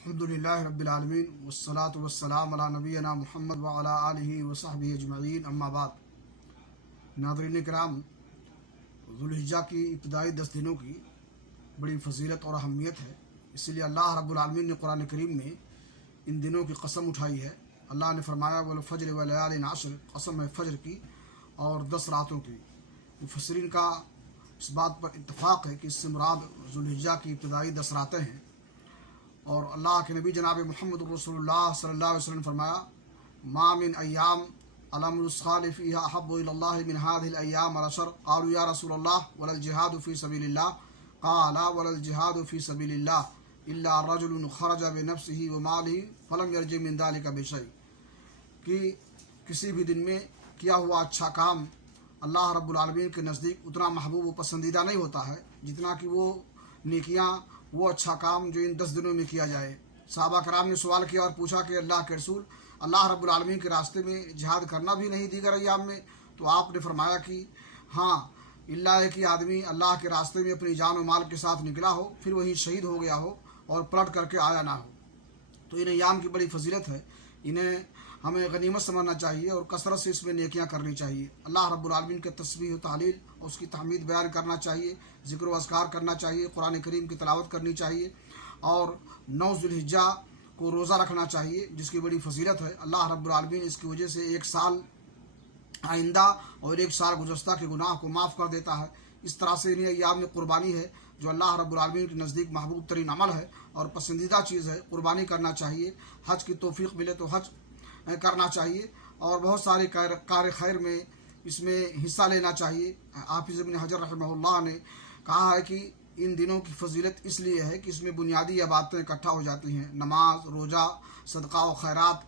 الحمدللہ رب العالمین والصلاة والسلام علی نبینا محمد وعلی آلہ وصحبہ اجمعین، اما بعد۔ ناظرین کرام، ذوالحجہ کی ابتدائی 10 دنوں کی بڑی فضیلت اور اہمیت ہے، اسی لیے اللہ رب العالمین نے قرآن کریم میں ان دنوں کی قسم اٹھائی ہے۔ اللہ نے فرمایا والفجر ولیال عشر، قسم ہے فجر کی اور 10 راتوں کی۔ مفسرین کا اس بات پر اتفاق ہے کہ اس سے مراد ذوالحجہ کی ابتدائی 10 راتیں ہیں، اور اللہ کے نبی جناب محمد رسول اللہ صلی اللہ علیہ وسلم نے فرمایا ما من ایام علم الصالح فیہا احب الی اللہ من هذه الایام العشر، قالوا یا رسول اللہ ولا الجہاد فی سبیل اللہ، قال ولا الجہاد فی سبیل اللہ الا رجل خرج بنفسه ومالہ فلم یرجع من ذلک بشیء، کہ کسی بھی دن میں کیا ہوا اچھا کام اللہ رب العالمین کے نزدیک اتنا محبوب و پسندیدہ نہیں ہوتا ہے جتنا کہ وہ نیکیاں، وہ اچھا کام جو ان 10 دنوں میں کیا جائے۔ صحابہ کرام نے سوال کیا اور پوچھا کہ اللہ کے رسول، اللہ رب العالمین کے راستے میں جہاد کرنا بھی نہیں دیگر ایام میں؟ تو آپ نے فرمایا کہ ہاں، اللہ کہ آدمی اللہ کے راستے میں اپنی جان و مال کے ساتھ نکلا ہو، پھر وہیں شہید ہو گیا ہو اور پلٹ کر کے آیا نہ ہو۔ تو ان ایام کی بڑی فضیلت ہے، انہیں ہمیں غنیمت سمجھنا چاہیے اور کثرت سے اس میں نیکیاں کرنی چاہیے۔ اللہ رب العالمین کے تسبیح و تحلیل اور اس کی تحمید بیان کرنا چاہیے، ذکر و اذکار کرنا چاہیے، قرآن کریم کی تلاوت کرنی چاہیے، اور 9 ذوالحجہ کو روزہ رکھنا چاہیے جس کی بڑی فضیلت ہے۔ اللہ رب العالمین اس کی وجہ سے 1 سال آئندہ اور 1 سال گزشتہ کے گناہ کو معاف کر دیتا ہے۔ اس طرح سے انہیں ایام میں قربانی ہے جو اللہ رب العالمین کے نزدیک محبوب ترین عمل ہے اور پسندیدہ چیز ہے، قربانی کرنا چاہیے۔ حج کی توفیق ملے تو حج کرنا چاہیے اور بہت سارے کار خیر میں اس میں حصہ لینا چاہیے۔ حافظ ابن حجر رحمہ اللہ نے کہا ہے کہ ان دنوں کی فضیلت اس لیے ہے کہ اس میں بنیادی عبادتیں اکٹھا ہو جاتی ہیں، نماز، روزہ، صدقہ و خیرات